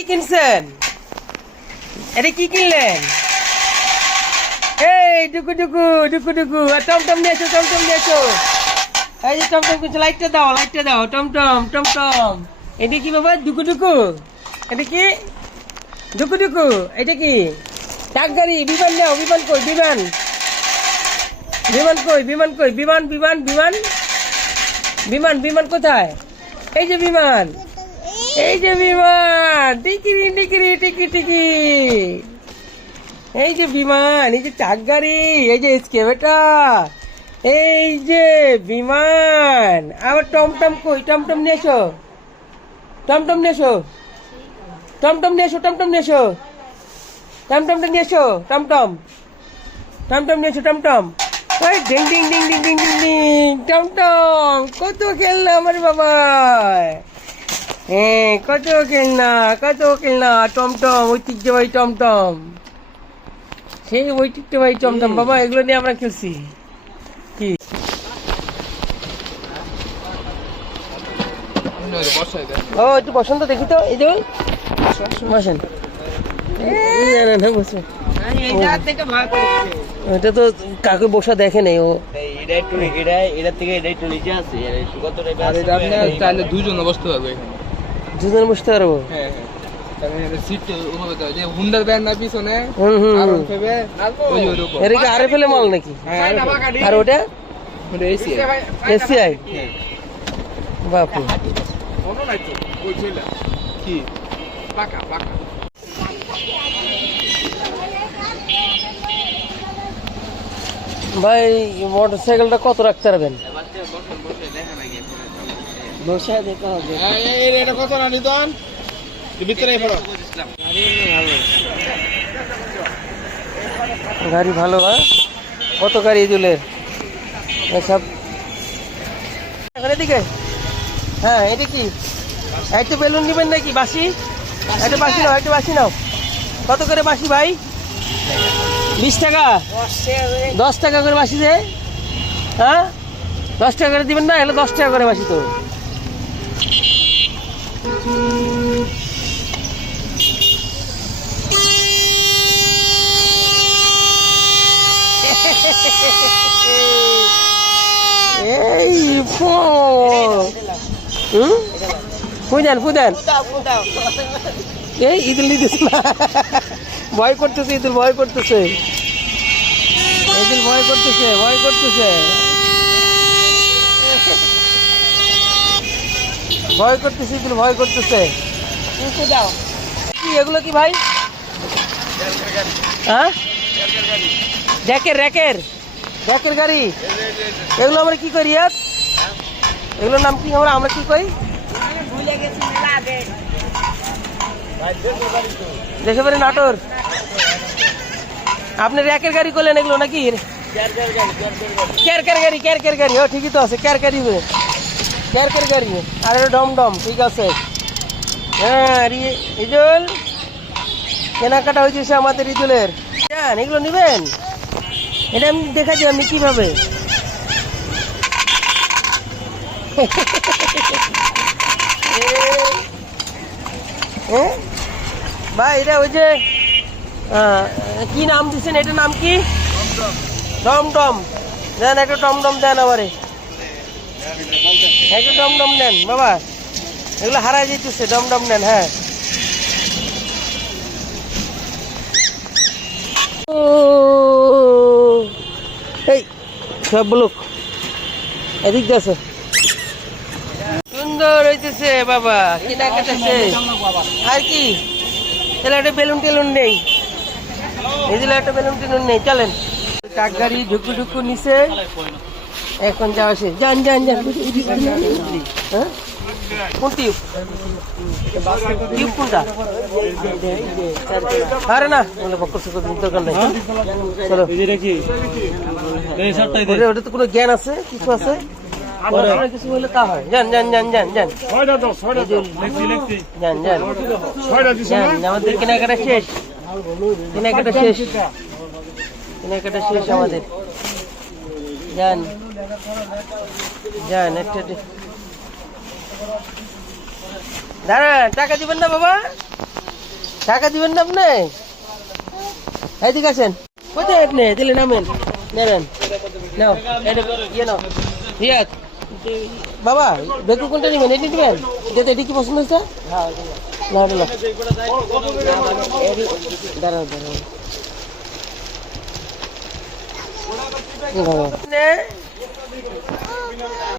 কি কিনছেন? এটা কি কিনলেন? এই ডুকু ডুকু ডুকু ডুকু টমটম নিয়ে এসো, টমটম নিয়ে এসো। এই যে টমটম কিনছে, লাইটটা দাও টমটম টমটম। এটা কি বাবা? ডুকু ডুকু। এটা কি ডুকু ডুকু? এটা কি ট্রাক গাড়ি? বিমান নাও, বিমান কই? বিমান বিমান কই? বিমান কই? বিমান বিমান বিমান বিমান বিমান কোথায়? এই যে বিমান, এই যে বিমান, টিকিরি টিকিরি টিকি টিকি। এই যে বিমান, এই যে ট্রাক গাড়ি, এই যে এক্সকেভেটর, এই যে বিমান। আবার টমটম কই? টমটম নিয়ে এসো, টমটম নিয়ে এসো, টমটম নিয়ে এসো, টমটম নিয়ে এসো, টমটমটা নিয়ে এসো, টমটম টমটম নিয়ে এসো, টমটম। ওই ding ding ding ding ding ding ding, টমটম কত খেলনা আমার বাবা। হ্যাঁ, কত খেলনা, টমটম, ঐতিহ্যবাহী টমটম, সেই ঐতিহ্যবাহী টমটম বাবা। এগুলো নিয়ে আমরা খেলছি। কি ও একটু বসন্ত দেখি তো, এই যে বসেন। বসেন, এটা তো কাকে বসা দেখে নেই ও। দুজন বসতে পারবে, দুজন বসতে পারবো। হুন্ডার ব্যান্ড না পিছনে, এটা কি আরে ফেলে মাল নাকি? আর ওটা এসিআই। বাপু কি পাকা পাকা। ভাই, মোটর সাইকেলটা কত রাখতে পারবেন? বসে দেখা হবে। এটা কত না নিতন ভিতরে গাড়ি ভালো। কত গাড়ি দুলের সব এদিকে। হ্যাঁ, এটা কি? একটা বেলুন নেবেন নাকি? বাসি? একটা বাসি নাও, একটা বাসি নাও। কত করে বাসি ভাই? 20 টাকা? 10 টাকা করে বাসি যে। হ্যাঁ, 10 টাকা করে দিবেন না? এলে 10 টাকা করে বাসি তো। এই ফুদেন এই ঈদুল নিতেছে না, ভয় করতেছে, ঈদুল ভয় করতেছে, ঈদুল ভয় করতেছে, ভয় করতেছে, ভয় করতেছে, ঈদুল ভয় করতেছে। কি এগুলো কি ভাই? হ্যাঁ, র্যাকের র্যাকের র্যাকের গাড়ি। এগুলো আমরা কি করি? এগুলোর নাম কি? আমরা কি করি? দেশে বাড়ি নাটোর। আপনি র্যাকের গাড়ি করলেন এগুলো নাকি? ক্যারকের গাড়ি, ক্যারকের গাড়ি। ও ঠিকই তো আছে, ক্যারকের গাড়ি। আর এটা ডমডম, ঠিক আছে। হ্যাঁ, ঈদুল কেনাকাটা হয়েছে আমাদের ঈদুলের। এগুলো নিবেন? এটা আমি দেখা দিই আমি কিভাবে। ভাই, এটা ওই যে কি নাম দিচ্ছেন? এটার নাম কি? টমটম। দেন একটা টমটম দেন আমারে, একটা টমটম নেন বাবা। এগুলো হারাই যেতেছে, টমটম নেন। হ্যাঁ, এই সব বলুক এদিক আছে। সুন্দর হইতেছে বাবা, কেনাকাটা শেষ। আর কি? তাহলে একটা বেলুন টেলুন নেই, এদিকে একটা বেলুন টেলুন নেই। চলেন, ট্রাক গাড়ি ঢুকু ঢুকু নিচে এখন যাওয়া শেষ। যান যান যান। হ্যাঁ, কোন টিউব? টিউব কোনটা? আরে না, বকর সকর দোকান নাই। চলো, ওটা তো কোনো জ্ঞান আছে, কিছু আছে, কিছু হলে তা হয়। যান যান যান যান যান যান যান। আমাদের কেনাকাটা শেষ, কেনাকাটা শেষ, কেনাকাটা শেষ আমাদের। যান যান। একটা দাঁড়ান, টাকা দিবেন না বাবা? টাকা দিবেন না আপনি? এইদিকে আসেন। কোথায় আপনি? দিলে নামেন, নেবেন। নাও, এটা ইয়ে নাও। রিয়াদ, বাবা বেকু কোনটা নেবেন? এটি নেবেন? এটি কি পছন্দ হচ্ছে? না না, দাঁড়াও দাঁড়াও।